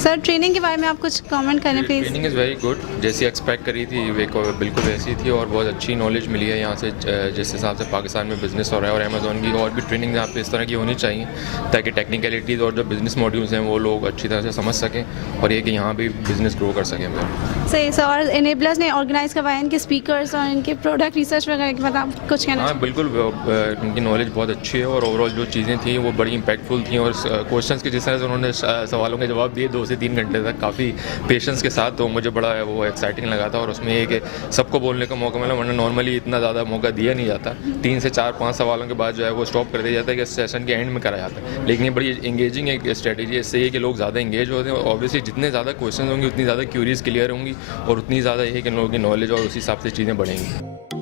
Sir training के बारे में आप कुछ कमेंट करें please. Training is very good, जैसी एक्सपेक्ट करी थी बिल्कुल वैसी थी और बहुत अच्छी नॉलेज मिली है यहाँ से। जिस हिसाब से पाकिस्तान में बिज़नेस हो रहा है और अमेज़ॉन की और भी ट्रेनिंग यहाँ पे इस तरह की होनी चाहिए ताकि टेक्निकलिटीज़ और जो बिज़नेस मॉड्यूल्स हैं वो लोग अच्छी तरह से समझ सकें और ये कि यहाँ भी बिज़नेस ग्रो कर सकें। सही सर, और इनेबलर्स ने ऑर्गेनाइज करवाया इनके स्पीकर्स और इनके प्रोडक्ट रिसर्च वगैरह के मतलब आप कुछ कहना हाँ बिल्कुल, इनकी नॉलेज बहुत अच्छी है और ओवरऑल जो चीज़ें थी वो बड़ी इम्पैक्टफुल थी और क्वेश्चंस के जिस तरह से उन्होंने सवालों के जवाब दिए 2 से 3 घंटे तक काफ़ी पेशेंस के साथ, तो मुझे बड़ा वो एक्साइटिंग लगा था। और उसमें एक सबको बोलने का मौका मिला, वरना नॉर्मली इतना ज़्यादा मौका दिया नहीं जाता। 3 से 4-5 सवालों के बाद जो है वो स्टॉप कर दिया जाता है कि सेशन के एंड में करा जाता है। लेकिन ये बड़ी एंगेजिंग एक स्ट्रेटजी है, इससे ये कि लोग ज़्यादा एंगेज होते हैं और ऑब्वियसली जितने ज़्यादा क्वेश्चन होंगे उतनी ज़्यादा क्यूरीज क्लियर होंगी और उतनी ज़्यादा ये कि लोगों की नॉलेज और उस हिसाब से चीज़ें बढ़ेंगी।